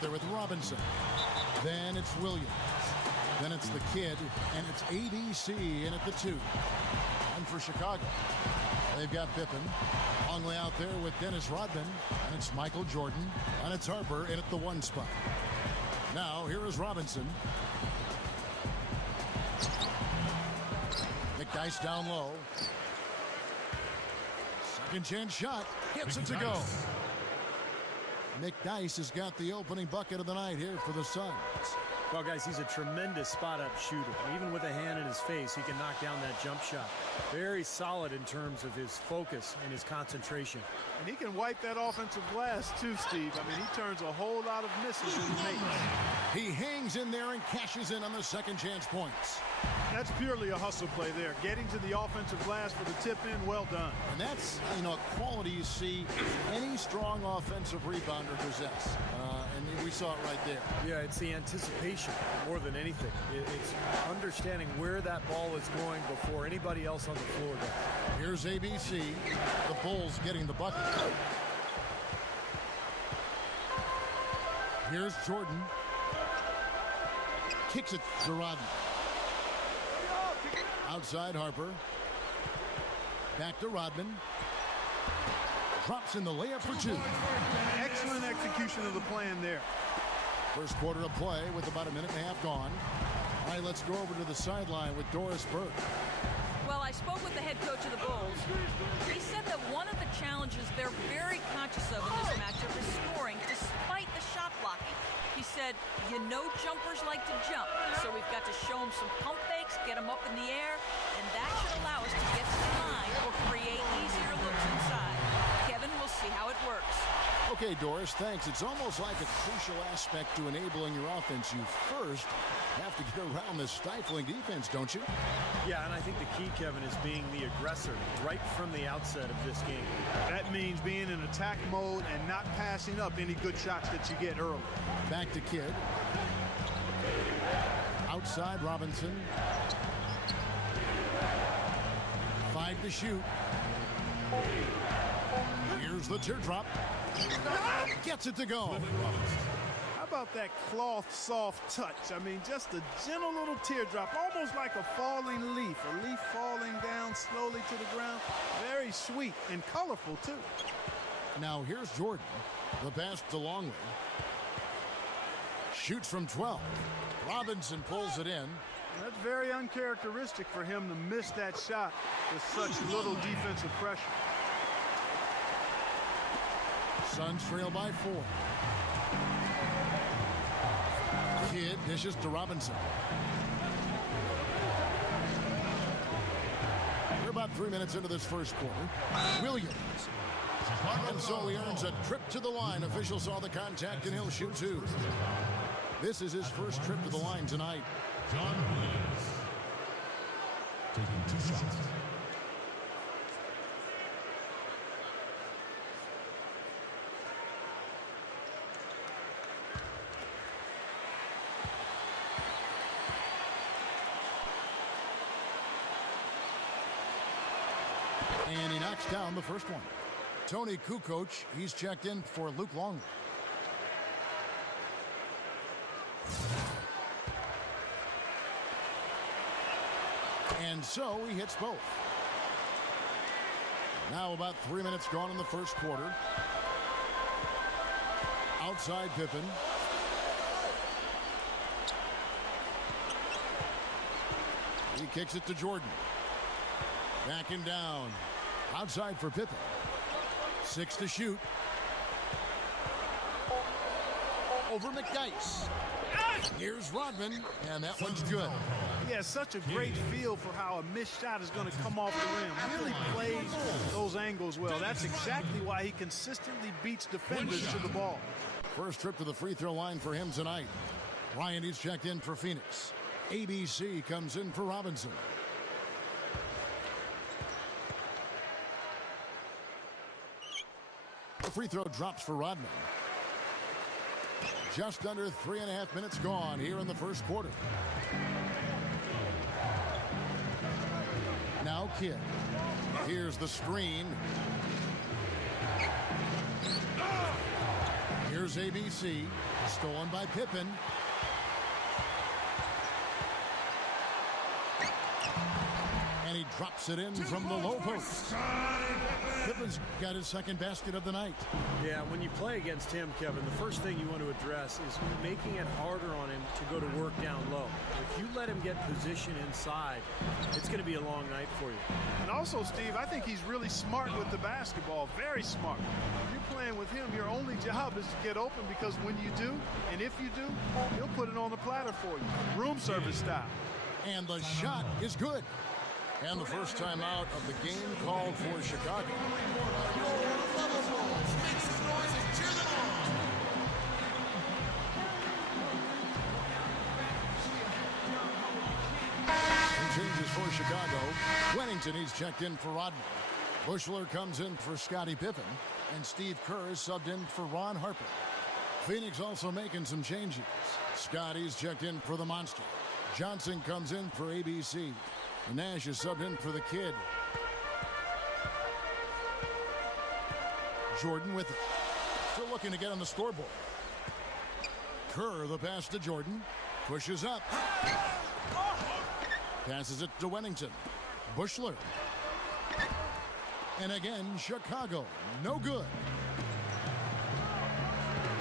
There with Robinson. Then it's Williams. Then it's the kid, and it's ABC in at the 2. And for Chicago, they've got Pippen. Longley out there with Dennis Rodman, and it's Michael Jordan, and it's Harper in at the 1 spot. Now, here is Robinson. McDyess down low. Second chance shot. Gets it to go. McDyess has got the opening bucket of the night here for the Suns. Well, guys, he's a tremendous spot-up shooter. Even with a hand in his face, he can knock down that jump shot. Very solid in terms of his focus and his concentration. And he can wipe that offensive glass, too, Steve. I mean, he turns a whole lot of misses into makes. He hangs in there and cashes in on the second chance points. That's purely a hustle play there. Getting to the offensive glass for the tip-in, well done. And that's, a quality you see any strong offensive rebounder possess. And we saw it right there. Yeah, it's the anticipation more than anything. It's understanding where that ball is going before anybody else on the floor does. Here's ABC. The Bulls getting the bucket. Here's Jordan. Kicks it to Rodman. Outside Harper. Back to Rodman. Drops in the layup for 2. Excellent execution of the plan there. First quarter of play with about a minute and a half gone. All right, let's go over to the sideline with Doris Burke. Well, I spoke with the head coach of the Bulls. He said that one of the challenges they're very conscious of in this matchup is scoring despite the shot blocking. He said, jumpers like to jump, so we've got to show them some pump fakes, get them up in the air, and that should allow us to get to the line or create easier looks inside. Kevin, we'll see how it works. Okay, Doris, thanks. It's almost like a crucial aspect to enabling your offense. You first have to get around this stifling defense, don't you? Yeah, and I think the key, Kevin, is being the aggressor right from the outset of this game. That means being in attack mode and not passing up any good shots that you get early. Back to Kidd. Outside Robinson. 5 to shoot. Here's the teardrop. Gets it to go. How about that cloth soft touch? I mean, just a gentle little teardrop, almost like a falling leaf. A leaf falling down slowly to the ground. Very sweet and colorful, too. Now here's Jordan. The pass to Longley. Shoots from 12. Robinson pulls it in. That's very uncharacteristic for him to miss that shot with such little defensive pressure. Suns trail by 4. Kidd dishes to Robinson. We're about 3 minutes into this first quarter. Williams. And so he earns a trip to the line. Official saw the contact, and he'll shoot 2. This is his first trip to the line tonight. John Williams taking 2 shots. And he knocks down the first one. Tony Kukoc, he's checked in for Luke Longley. And so he hits both. Now about 3 minutes gone in the first quarter. Outside Pippen. He kicks it to Jordan. Backing down. Outside for Pippen. 6 to shoot. Over McDyess. Here's Rodman, and that one's good. He has such a great feel for how a missed shot is going to come off the rim. He really plays those angles well. That's exactly why he consistently beats defenders to the ball. First trip to the free throw line for him tonight. Ryan, he's checked in for Phoenix. ABC comes in for Robinson. The free throw drops for Rodman. Just under 3.5 minutes gone here in the first quarter. Now Kidd. Here's the screen. Here's ABC, stolen by Pippen. And he drops it in from the low post. Pippen's got his second basket of the night. Yeah, when you play against him, Kevin, the first thing you want to address is making it harder on him to go to work down low. If you let him get position inside, it's going to be a long night for you. And also, Steve, I think he's really smart with the basketball, very smart. When you're playing with him, your only job is to get open, because when you do, and if you do, he'll put it on the platter for you, room service style. And the shot is good. And the first time out of the game called for Chicago. Some changes for Chicago. Wennington, he's checked in for Rodman. Bushler comes in for Scottie Pippen. And Steve Kerr is subbed in for Ron Harper. Phoenix also making some changes. Scottie's checked in for the Monster. Johnson comes in for ABC. Nash is subbed in for the Kid. Jordan with it. Still looking to get on the scoreboard. Kerr, the pass to Jordan. Pushes up. Passes it to Wennington. Bushler. And again, Chicago. No good.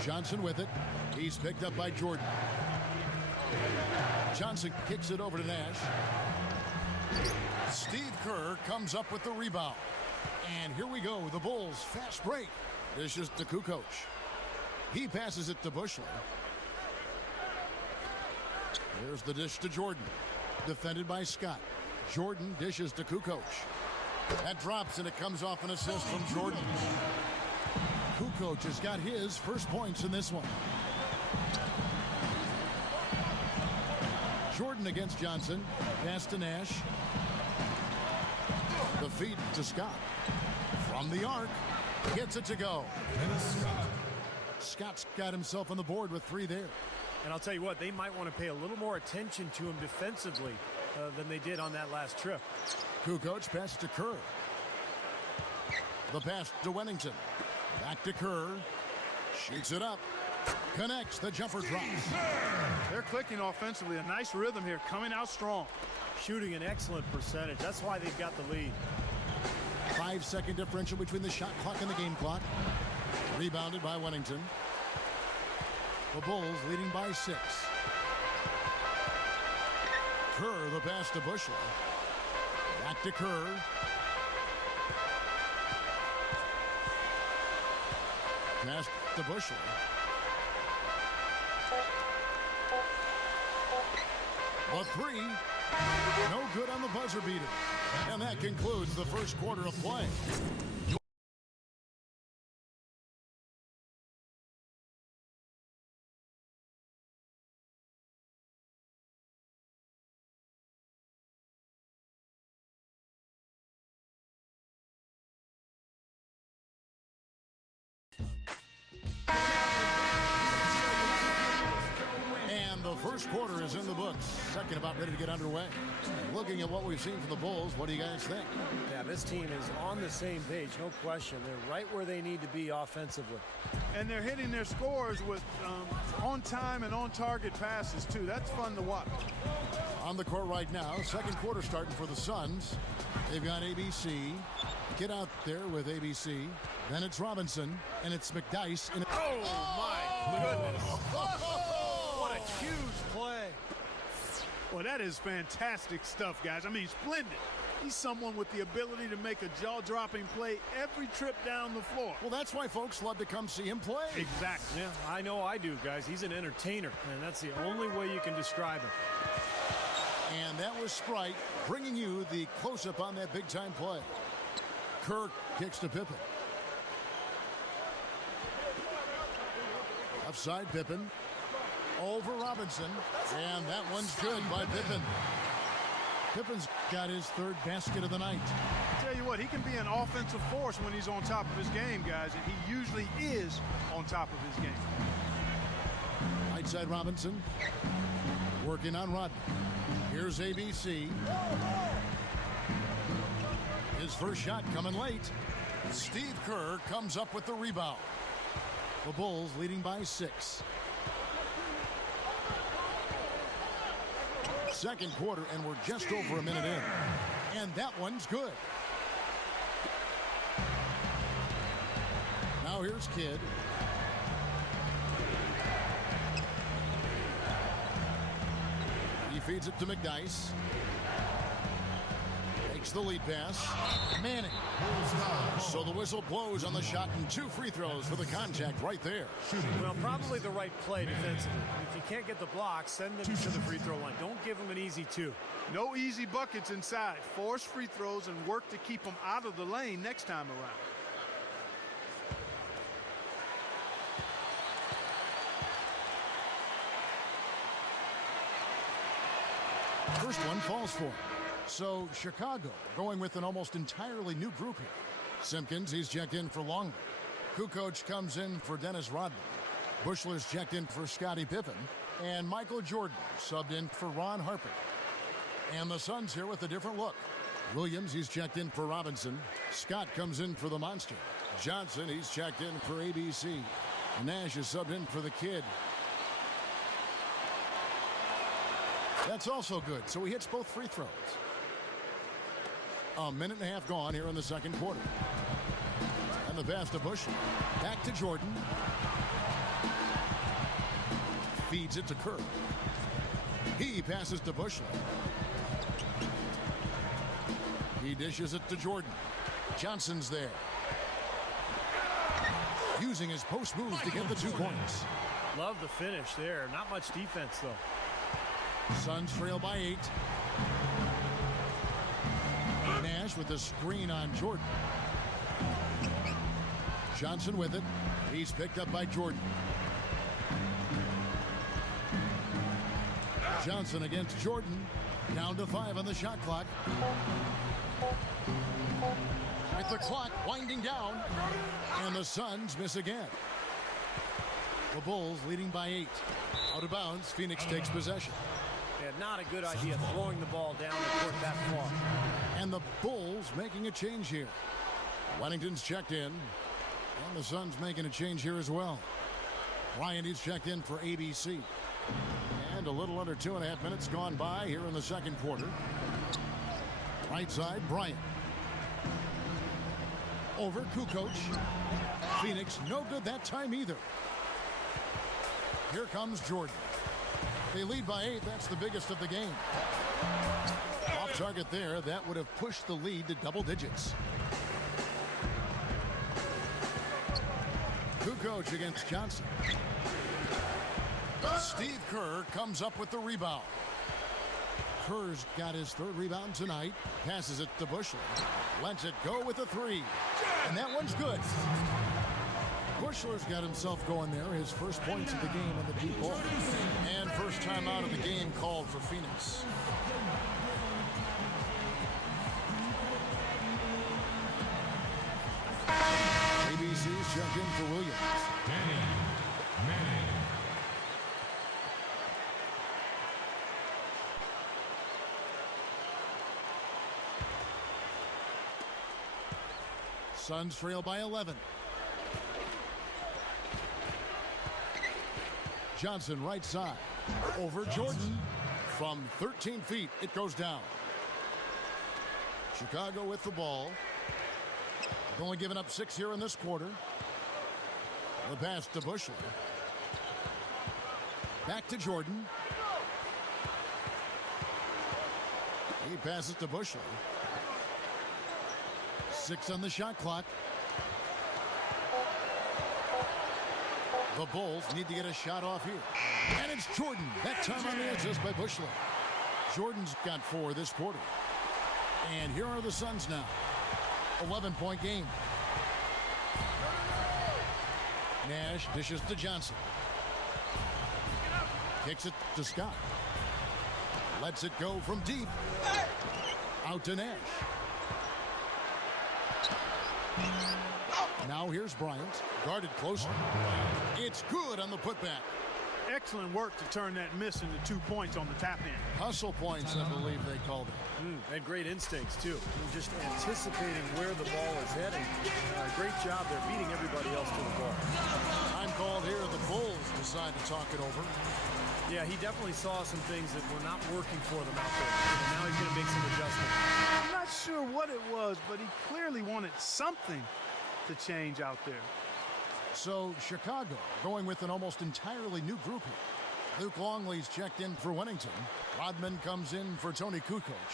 Johnson with it. He's picked up by Jordan. Johnson kicks it over to Nash. Steve Kerr comes up with the rebound. And here we go. The Bulls fast break. This is to Kukoc. He passes it to Bushler. There's the dish to Jordan. Defended by Scott. Jordan dishes to Kukoc. That drops, and it comes off an assist from Jordan. Kukoc has got his first points in this one. Jordan against Johnson. Pass to Nash. The feed to Scott. From the arc. Gets it to go. Scott's got himself on the board with 3 there. And I'll tell you what, they might want to pay a little more attention to him defensively than they did on that last trip. Kukoc passes to Kerr. The pass to Wennington. Back to Kerr. Shoots it up. Connects. The jumper drops. They're clicking offensively. A nice rhythm here, coming out strong. Shooting an excellent percentage. That's why they've got the lead. 5-second differential between the shot clock and the game clock. Rebounded by Wennington. The Bulls leading by 6. Kerr, the pass to Bushler. Back to Kerr. Pass to Bushler. The 3. No good on the buzzer beater. And that concludes the first quarter of play. The first quarter is in the books. Second about ready to get underway. Looking at what we've seen from the Bulls, what do you guys think? Yeah, this team is on the same page, no question. They're right where they need to be offensively. And they're hitting their scores with on-time and on-target passes, too. That's fun to watch. On the court right now, second quarter starting for the Suns. They've got ABC. Get out there with ABC. Then it's Robinson, and it's McDyess. And oh, my goodness. What a huge play. Well, that is fantastic stuff, guys. I mean, splendid. He's someone with the ability to make a jaw-dropping play every trip down the floor. Well, that's why folks love to come see him play. Exactly. Yeah, I know I do, guys. He's an entertainer, and that's the only way you can describe him. And that was Sprite bringing you the close-up on that big-time play. Kirk kicks to Pippen. Offside Pippen. Over Robinson. And that one's good by Pippen. Pippen's got his third basket of the night. I tell you what, he can be an offensive force when he's on top of his game, guys, and he usually is on top of his game. Right side Robinson. Working on Rodman. Here's ABC. His first shot coming late. Steve Kerr comes up with the rebound. The Bulls leading by 6. Second quarter, and we're just over a minute in. And that one's good. Now here's Kidd. He feeds it to McDyess. Takes the lead pass. Manning. So the whistle blows on the shot, and 2 free throws for the contact right there. Well, probably the right play defensively. If you can't get the block, send them to the free throw line. Don't give them an easy 2. No easy buckets inside. Force free throws and work to keep them out of the lane next time around. First one falls for him. So Chicago going with an almost entirely new group here. Simpkins, he's checked in for Longley. Kukoc comes in for Dennis Rodman. Bushler's checked in for Scottie Pippen. And Michael Jordan subbed in for Ron Harper. And the Suns here with a different look. Williams, he's checked in for Robinson. Scott comes in for the Monster. Johnson, he's checked in for ABC. Nash is subbed in for the Kid. That's also good, so he hits both free throws. A minute and a half gone here in the second quarter. And the pass to Bush. Back to Jordan. Feeds it to Kerr. He passes to Bushler. He dishes it to Jordan. Johnson's there. Using his post moves to get the 2 points. Love the finish there. Not much defense, though. Suns trail by 8. Nash with the screen on Jordan. Johnson with it. He's picked up by Jordan. Johnson against Jordan. Down to 5 on the shot clock. With the clock winding down. And the Suns miss again. The Bulls leading by 8. Out of bounds, Phoenix takes possession. Yeah, not a good idea throwing the ball down the court that far. And the Bulls making a change here. Weddington's checked in. And the Suns making a change here as well. Ryan is checked in for ABC. And a little under 2.5 minutes gone by here in the second quarter. Right side, Bryant. Over Kukoc. Phoenix no good that time either. Here comes Jordan. They lead by 8. That's the biggest of the game. Off target there. That would have pushed the lead to double digits. Kukoc against Johnson. Steve Kerr comes up with the rebound. Kerr's got his 3rd rebound tonight. Passes it to Bushler. Lets it go with a 3. And that one's good. Bushler's got himself going there. His first points of the game in the deep ball. And first time out of the game called for Phoenix. ABC's checked in for Williams. Manning. Suns trail by 11. Johnson right side. Over Jordan. From 13 feet, it goes down. Chicago with the ball. They've only given up 6 here in this quarter. The pass to Bushler. Back to Jordan. He passes to Bushler. 6 on the shot clock. The Bulls need to get a shot off here. And it's Jordan. That time on the assist by Bushler. Jordan's got 4 this quarter. And here are the Suns now. 11-point game. Nash dishes to Johnson. Kicks it to Scott. Lets it go from deep. Out to Nash. Now here's Bryant. Guarded closely. It's good on the putback. Excellent work to turn that miss into 2 points on the tap in. Hustle points, I believe they called it. And great instincts, too. Just anticipating where the ball is heading. Great job there, beating everybody else to the ball. Time called here. The Bulls decide to talk it over. Yeah, he definitely saw some things that were not working for them out there. And now he's going to make some adjustments. I'm not sure what it was, but he clearly wanted something to change out there. So Chicago going with an almost entirely new group here. Luke Longley's checked in for Winnington. Rodman comes in for Tony Kukoc.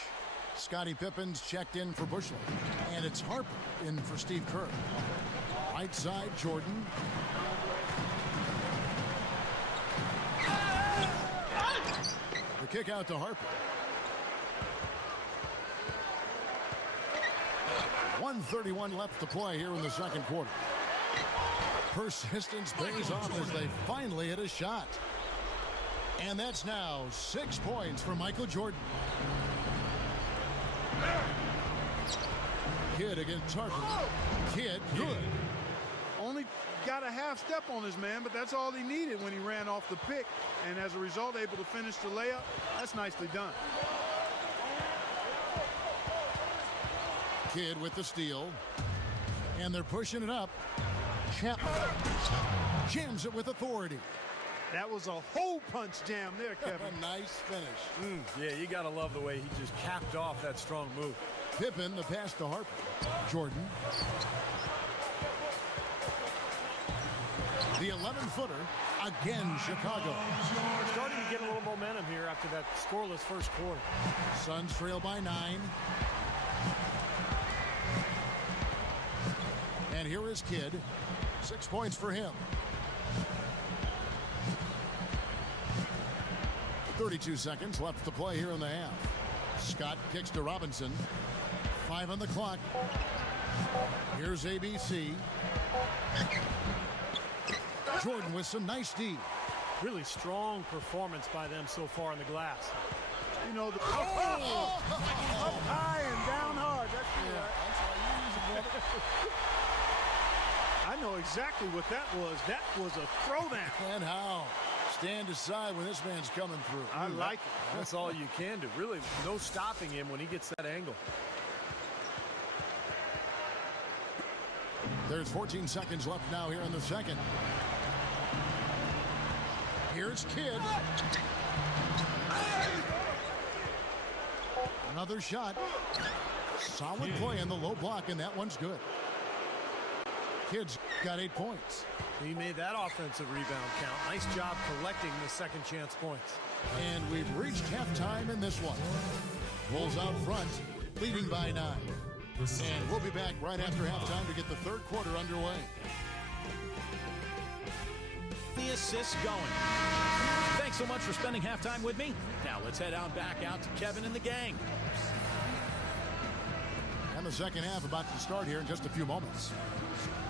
Scottie Pippen's checked in for Bushland. And it's Harper in for Steve Kerr. Right side, Jordan. The kick out to Harper. 1:31 left to play here in the second quarter. Persistence pays off as they finally hit a shot. And that's now 6 points for Michael Jordan. Kidd against Harper. Kidd, good. Only got a half step on his man, but that's all he needed when he ran off the pick. And as a result, able to finish the layup. That's nicely done. Kidd with the steal. And they're pushing it up. Chapman jams it with authority. That was a hole punch jam there, Kevin. A nice finish. Yeah, you got to love the way he just capped off that strong move. Pippen, the pass to Harper. Jordan. The 11-footer, again Chicago. Starting to get a little momentum here after that scoreless first quarter. Suns trail by 9. And here is Kidd. 6 points for him. 32 seconds left to play here in the half. Scott kicks to Robinson. 5 on the clock. Here's ABC. Jordan with some nice D. Really strong performance by them so far in the glass. You know, up high and down hard. That's I know exactly what that was. That was a throwdown. And how? Stand aside when this man's coming through. I like it. That's all you can do. Really, no stopping him when he gets that angle. There's 14 seconds left now here in the second. Here's Kidd. Another shot. Solid play in the low block, and that one's good. Kidd's got 8 points. He made that offensive rebound count. Nice job collecting the second chance points. And we've reached halftime in this one. Bulls out front, leading by 9. And we'll be back right after halftime to get the third quarter underway. The assists going. Thanks so much for spending halftime with me. Now let's head on back out to Kevin and the gang. And the second half about to start here in just a few moments.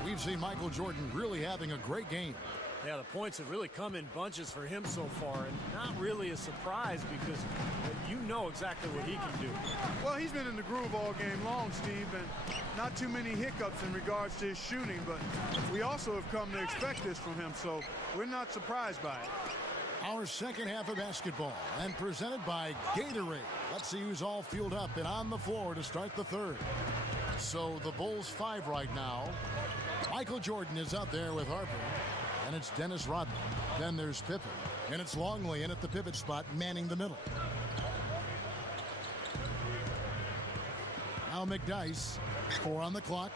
We've seen Michael Jordan really having a great game. Yeah, the points have really come in bunches for him so far, and not really a surprise because you know exactly what he can do. Well, he's been in the groove all game long, Steve, and not too many hiccups in regards to his shooting, but we also have come to expect this from him, so we're not surprised by it. Our second half of basketball, and presented by Gatorade. Let's see who's all fueled up and on the floor to start the third. So the Bulls 5 right now. Michael Jordan is out there with Harper. And it's Dennis Rodman. Then there's Pippen. And it's Longley in at the pivot spot, manning the middle. Now McDyess. 4 on the clock.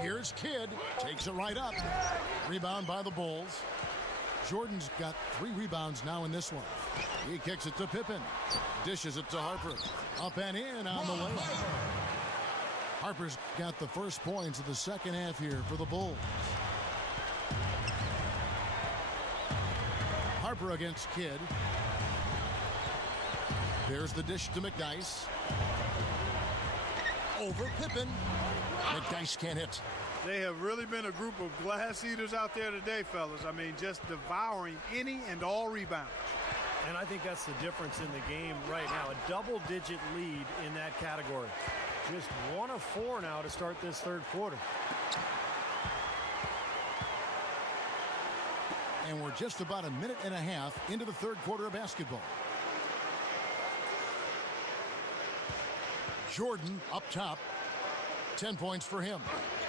Here's Kidd. Takes it right up. Rebound by the Bulls. Jordan's got 3 rebounds now in this one. He kicks it to Pippen. Dishes it to Harper. Up and in on the layup. Harper's got the first points of the second half here for the Bulls. Harper against Kidd. There's the dish to McDyess. Over Pippen. McDyess can't hit. They have really been a group of glass eaters out there today, fellas. I mean, just devouring any and all rebounds. And I think that's the difference in the game right now. A double-digit lead in that category. Just 1 of 4 now to start this third quarter. And we're just about a minute and a half into the third quarter of basketball. Jordan up top. 10 points for him.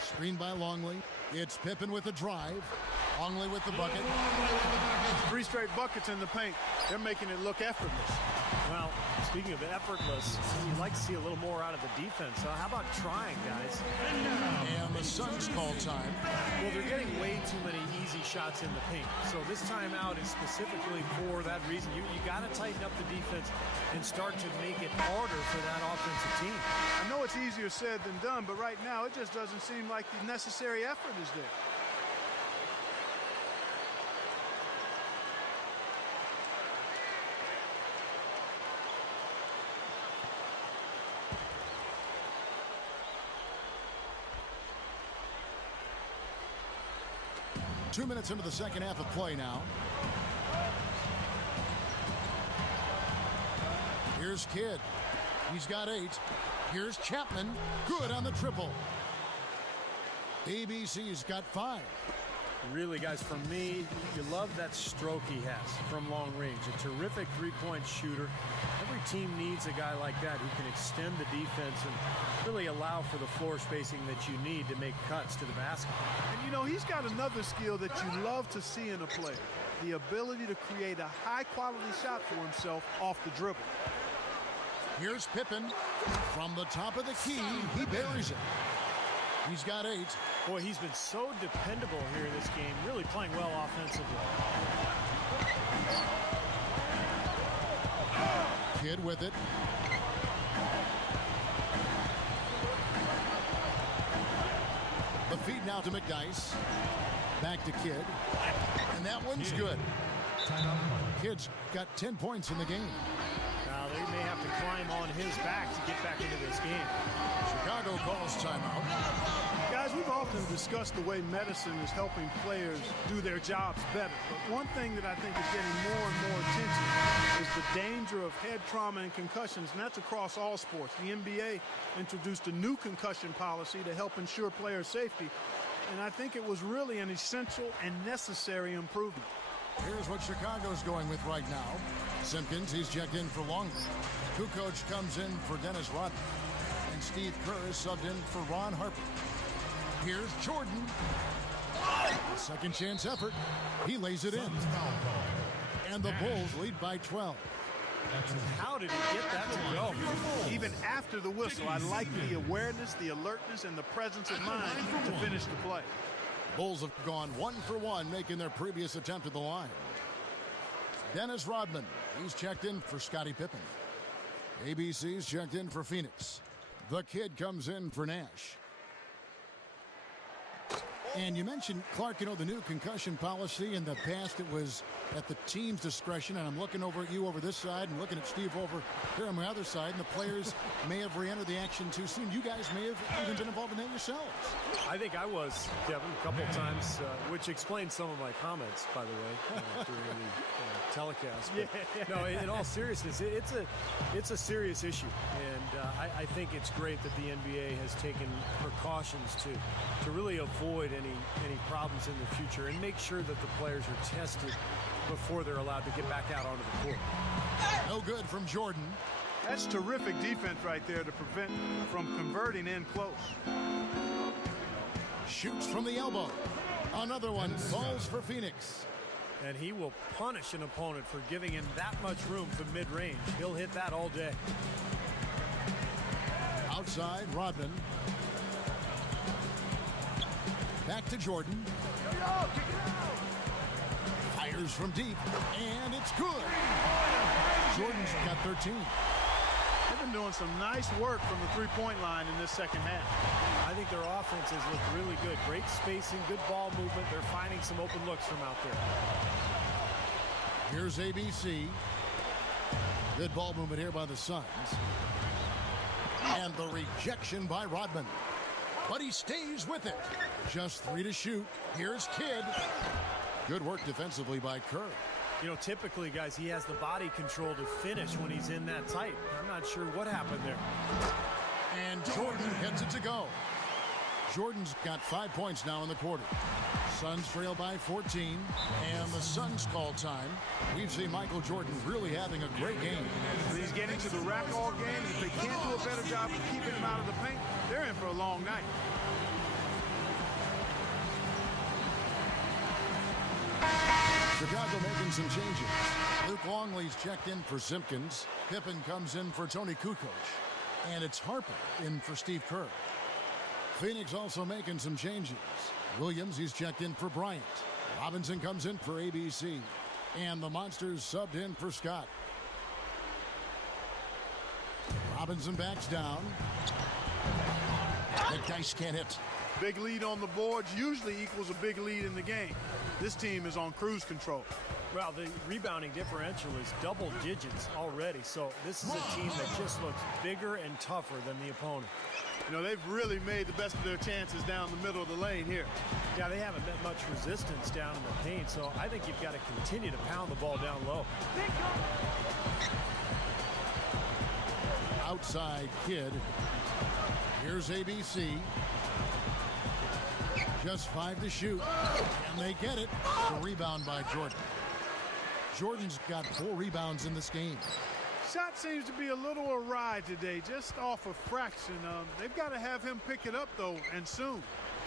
Screened by Longley. It's Pippen with a drive. Longley with the bucket. 3 straight buckets in the paint. They're making it look effortless. Well, speaking of effortless, you'd like to see a little more out of the defense. How about trying, guys? And the Suns call time. Well, they're getting way too many easy shots in the paint. So this timeout is specifically for that reason. You got to tighten up the defense and start to make it harder for that offensive team. I know it's easier said than done, but right now it just doesn't seem like the necessary effort is there. Two minutes into the second half of play now. Here's Kidd. He's got 8. Here's Chapman. Good on the triple. ABC's got 5. Really, guys, for me, you love that stroke he has from long range. A terrific three-point shooter. Every team needs a guy like that who can extend the defense and really allow for the floor spacing that you need to make cuts to the basket. And, you know, he's got another skill that you love to see in a player. The ability to create a high-quality shot for himself off the dribble. Here's Pippen. From the top of the key, he buries it. He's got 8. Boy, he's been so dependable here in this game, really playing well offensively. Kidd with it. The feed now to McDyess. Back to Kidd. And that one's good. Kidd's got 10 points in the game. Now, they may have to climb on his back to get back into this game. Chicago calls timeout. Guys, we've often discussed the way medicine is helping players do their jobs better. But one thing that I think is getting more and more attention is the danger of head trauma and concussions, and that's across all sports. The NBA introduced a new concussion policy to help ensure player safety, and I think it was really an essential and necessary improvement. Here's what Chicago's going with right now. Simpkins, he's checked in for Longley. Kukoc comes in for Dennis Rodman. And Steve Kerr is subbed in for Ron Harper. Here's Jordan. A second chance effort. He lays it in. And the Bulls lead by 12. How did he get that to go? Even after the whistle, I like the awareness, the alertness, and the presence of mind to finish the play. Bulls have gone 1 for 1, making their previous attempt at the line. Dennis Rodman, he's checked in for Scottie Pippen. ABC's checked in for Phoenix. The Kid comes in for Nash. And you mentioned, Clark, you know, the new concussion policy. In the past, it was at the team's discretion. And I'm looking over at you over this side and looking at Steve over here on the other side. And the players may have re-entered the action too soon. You guys may have even been involved in that yourselves. I think I was, Kevin, a couple of times, which explains some of my comments, by the way, during the telecast. But, no, in all seriousness, it's a serious issue. And I think it's great that the NBA has taken precautions to really avoid any problems in the future and make sure that the players are tested before they're allowed to get back out onto the court. No good from Jordan. That's terrific defense right there to prevent from converting in close. Shoots from the elbow. Another one falls for Phoenix. And he will punish an opponent for giving him that much room from mid-range. He'll hit that all day. Outside, Rodman. Back to Jordan. Fires from deep, and it's good. Jordan's got 13. They've been doing some nice work from the three-point line in this second half. I think their offense has looked really good. Great spacing, good ball movement. They're finding some open looks from out there. Here's ABC. Good ball movement here by the Suns. And the rejection by Rodman. But he stays with it. Just 3 to shoot. Here's Kidd. Good work defensively by Kerr. You know, typically, guys, he has the body control to finish when he's in that tight. I'm not sure what happened there. And Jordan gets it to go. Jordan's got 5 points now in the quarter. Suns trail by 14, and the Suns call time. We've seen Michael Jordan really having a great game. He's getting to the rack all game. If they can't do a better job of keeping him out of the paint, they're in for a long night. Chicago making some changes. Luke Longley's checked in for Simpkins. Pippen comes in for Tony Kukoc. And it's Harper in for Steve Kerr. Phoenix also making some changes. Williams, he's checked in for Bryant. Robinson comes in for ABC. And the Monsters subbed in for Scott. Robinson backs down. That dice can't hit. Big lead on the boards usually equals a big lead in the game. This team is on cruise control. Well, the rebounding differential is double digits already, so this is a team that just looks bigger and tougher than the opponent. You know, they've really made the best of their chances down the middle of the lane here. Yeah, they haven't met much resistance down in the paint, so I think you've got to continue to pound the ball down low. Outside Kidd. Here's ABC. Just 5 to shoot. And they get it. The rebound by Jordan. Jordan's got 4 rebounds in this game. Shot seems to be a little awry today, just off a fraction. They've got to have him pick it up, though, and soon.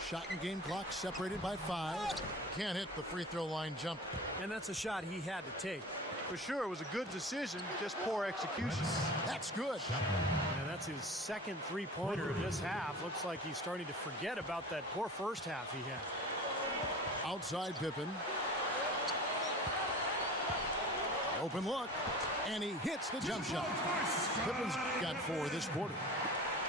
Shot and game clock separated by 5. Can't hit the free throw line jump. And that's a shot he had to take. For sure, it was a good decision, just poor execution. That's good. And that's his second three-pointer in this half. Looks like he's starting to forget about that poor first half he had. Outside Pippen. Open look. And he hits the jump shot. Pippen's got 4 this quarter.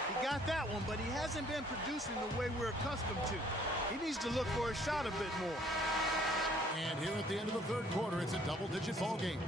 He got that one, but he hasn't been producing the way we're accustomed to. He needs to look for a shot a bit more. And here at the end of the third quarter, it's a double-digit ball game.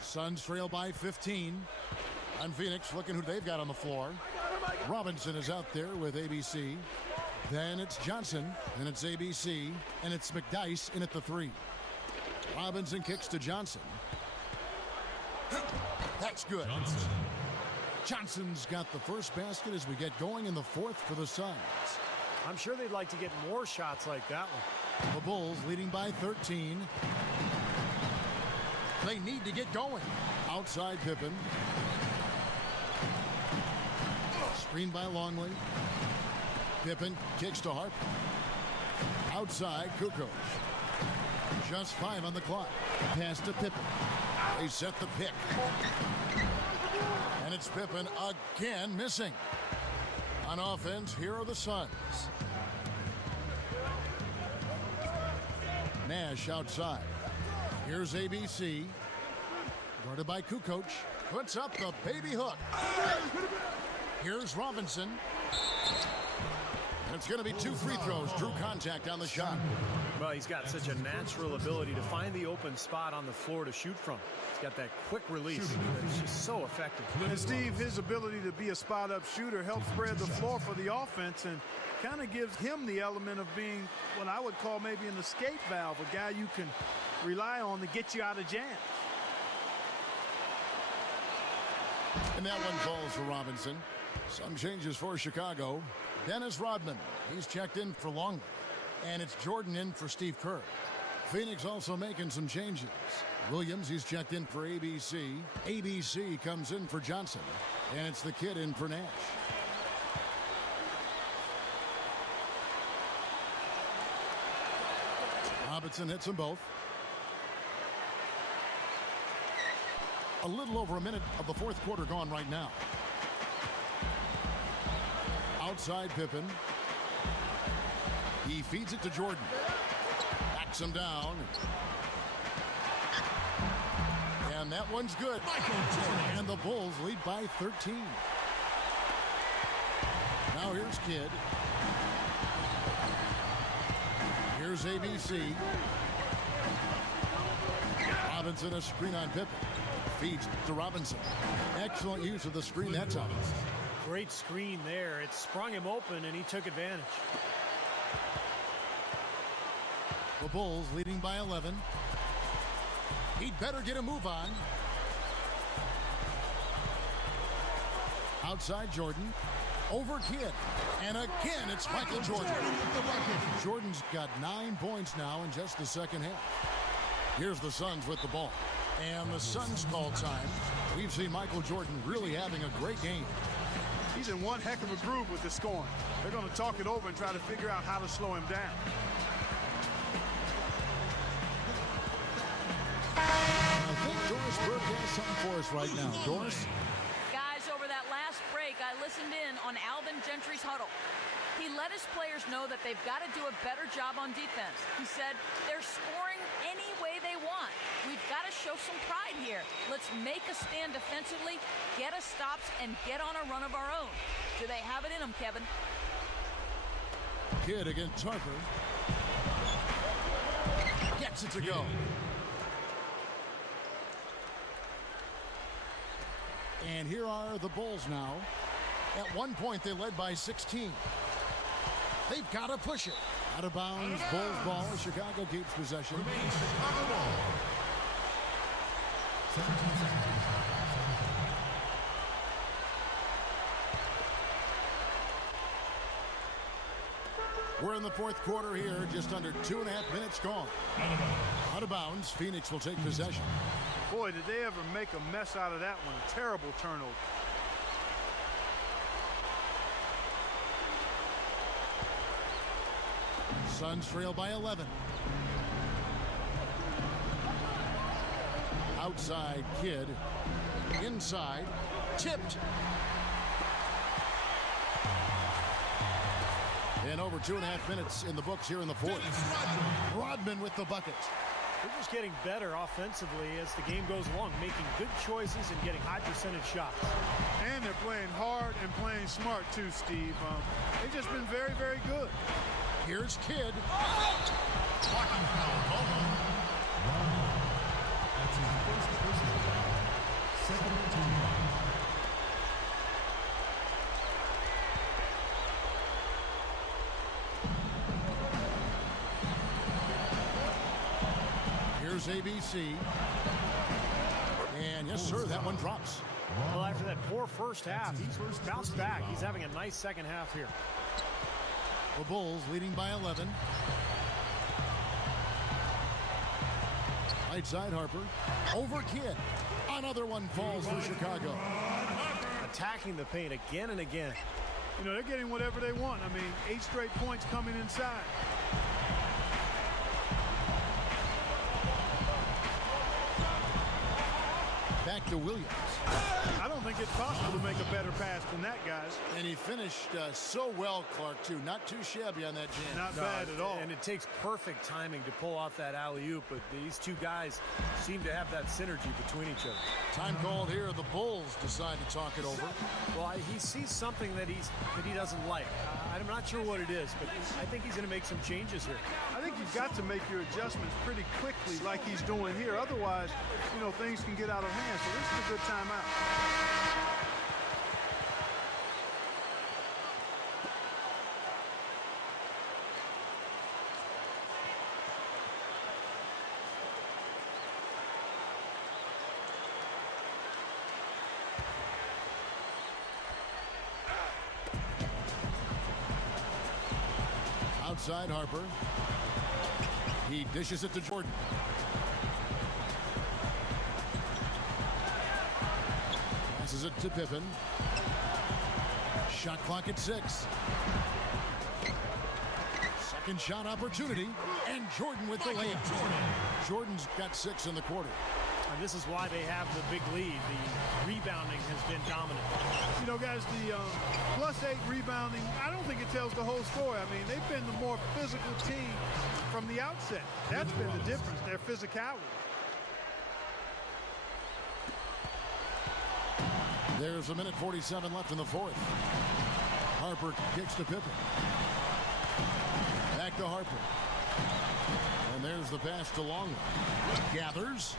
Suns trail by 15. And Phoenix looking who they've got on the floor. Robinson is out there with ABC. Then it's Johnson, and it's ABC, and it's McDyess in at the 3. Robinson kicks to Johnson. That's good. Johnson's got the first basket as we get going in the 4th for the Suns. I'm sure they'd like to get more shots like that one. The Bulls leading by 13. They need to get going. Outside Pippen. Screened by Longley. Pippen kicks to Harper. Outside Kukoc. Just 5 on the clock. Pass to Pippen. They set the pick. And it's Pippen again missing. On offense, here are the Suns. Nash outside. Here's ABC. Guarded by Kukoc. Puts up the baby hook. Here's Robinson. And it's going to be 2 free throws. Drew contact on the shot. Well, he's got such a natural ability to find the open spot on the floor to shoot from. He's got that quick release that's just so effective. And Steve, his ability to be a spot-up shooter helps spread the floor for the offense and kind of gives him the element of being what I would call maybe an escape valve, a guy you can rely on to get you out of jams. And that one falls for Robinson. Some changes for Chicago. Dennis Rodman, he's checked in for Longley. And it's Jordan in for Steve Kerr. Phoenix also making some changes. Williams, he's checked in for ABC. ABC comes in for Johnson. And it's the kid in for Nash. Robinson hits them both. A little over a minute of the 4th quarter gone right now. Outside Pippen. He feeds it to Jordan. Backs him down. And that one's good. And the Bulls lead by 13. Now here's Kidd. Here's ABC. Robinson a screen on Pippen. Feeds to Robinson. Excellent use of the screen that time. Great screen there. It sprung him open, and he took advantage. The Bulls leading by 11. He'd better get a move on. Outside Jordan. Over Kidd. And again, it's Michael Jordan. Jordan's got 9 points now in just the second half. Here's the Suns with the ball. And the Suns call time. We've seen Michael Jordan really having a great game. He's in one heck of a groove with the scoring. They're going to talk it over and try to figure out how to slow him down. I think Doris Burke has something for us right now. Doris? Guys, over that last break, I listened in on Alvin Gentry's huddle. He let his players know that they've got to do a better job on defense. He said, they're scoring any way they want. We've got to show some pride here. Let's make a stand defensively, get us stops, and get on a run of our own. Do they have it in them, Kevin? Kidd against Harper. Gets it to go. And here are the Bulls now. At one point, they led by 16. They've got to push it. Out of bounds, Bulls ball. Chicago keeps possession. Chicago ball. 17 seconds. We're in the fourth quarter here, just under 2.5 minutes gone. Out of bounds, Phoenix will take possession. Boy, did they ever make a mess out of that one. A terrible turnover. Suns trail by 11. Outside Kidd. Inside. Tipped. And over 2.5 minutes in the books here in the fourth. Rodman with the bucket. They're just getting better offensively as the game goes along, making good choices and getting high percentage shots. And they're playing hard and playing smart too, Steve. They've just been very, very good. Here's Kidd. Blocking foul. Call on. That's his first personal foul. Second team foul. Here's ABC. And yes, sir, that one drops. Well, after that poor first half, he's bounced back. He's having a nice second half here. The Bulls leading by 11. Right side Harper. Over Kidd. Another one falls for Chicago. Attacking the paint again and again. You know, they're getting whatever they want. I mean, 8 straight points coming inside. Back to Williams. I don't think it's possible to make a better pass than that, guys. And he finished so well, Clark, too. Not too shabby on that jam. Not bad at all. And it takes perfect timing to pull off that alley-oop, but these two guys seem to have that synergy between each other. Time called here. The Bulls decide to talk it over. Well, he sees something that he doesn't like. I'm not sure what it is, but I think he's going to make some changes here. I think you've got to make your adjustments pretty quickly like he's doing here. Otherwise, you know, things can get out of hand. So this is a good timeout. Outside Harper. He dishes it to Jordan. Passes it to Pippen. Shot clock at 6. Second shot opportunity. And Jordan with the layup. Jordan's got 6 in the quarter. And this is why they have the big lead. The rebounding has been dominant. You know, guys, the +8 rebounding, I don't think it tells the whole story. I mean, they've been the more physical team from the outset. That's been the difference, their physicality. There's a minute 47 left in the fourth. Harper kicks to Pippen. Back to Harper. And there's the pass to Longley. Gathers.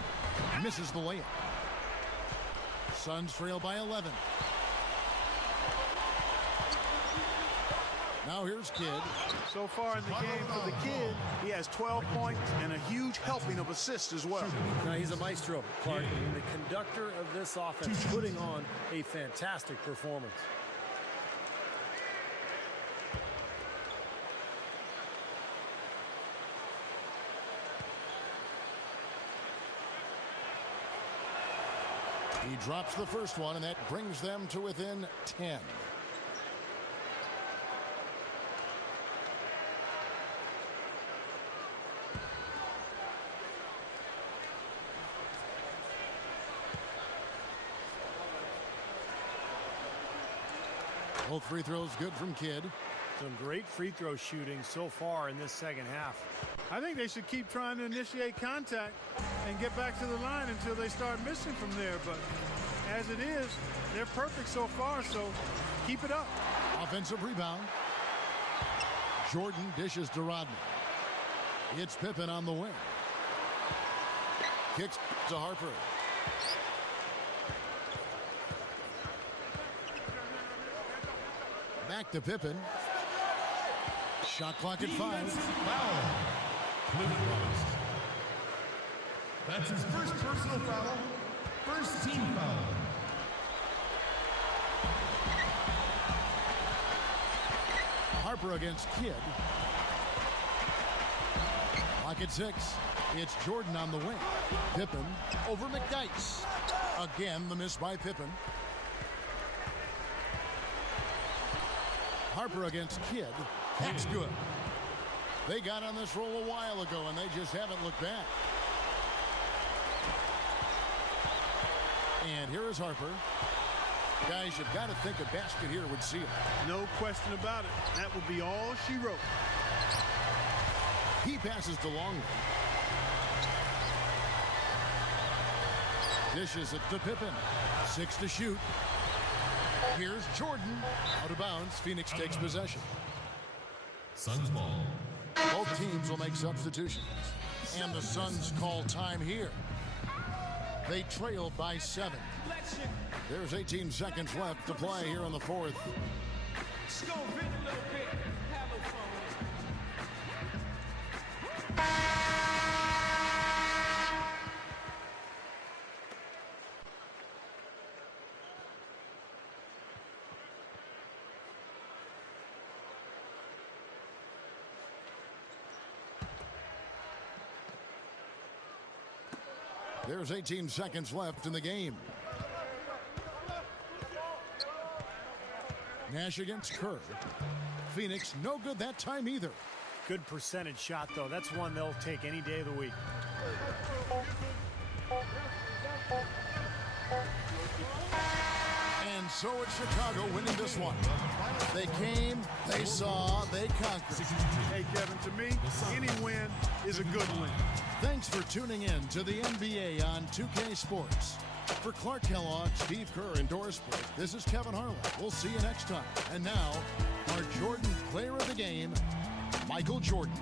Misses the layup. Suns trail by 11. Now here's Kidd. So far in the game for the Kid, he has 12 points and a huge helping of assists as well. Now he's a maestro, Clark, and the conductor of this offense, putting on a fantastic performance. He drops the first one, and that brings them to within 10. Both free throws good from Kidd. Some great free throw shooting so far in this second half. I think they should keep trying to initiate contact and get back to the line until they start missing from there. But as it is, they're perfect so far, so keep it up. Offensive rebound. Jordan dishes to Rodney. It's Pippen on the wing. Kicks to Harper. Back to Pippen. Shot clock at 5. Foul. Cliff Robinson. That's his first personal foul. First team foul. Harper against Kidd. Clock at 6. It's Jordan on the wing. Pippen over McDyess. Again, the miss by Pippen. Harper against Kidd. That's good. They got on this roll a while ago, and they just haven't looked back. And here is Harper. Guys, you've got to think a basket here would seal. No question about it. That would be all she wrote. He passes to Longley. Dishes it to Pippen. 6 to shoot. Here's Jordan. Out of bounds. Phoenix takes possession. Suns ball. Both teams will make substitutions. And the Suns call time here. They trail by 7. There's 18 seconds left to play here in the fourth. There's 18 seconds left in the game. Nash against Kerr. Phoenix, no good that time either. Good percentage shot, though. That's one they'll take any day of the week. And so it's Chicago winning this one. They came, they saw, they conquered. Hey, Kevin, to me, any win is a good win. Thanks for tuning in to the NBA on 2K Sports. For Clark Kellogg, Steve Kerr, and Doris Burke, this is Kevin Harlan. We'll see you next time. And now, our Jordan Player of the Game, Michael Jordan.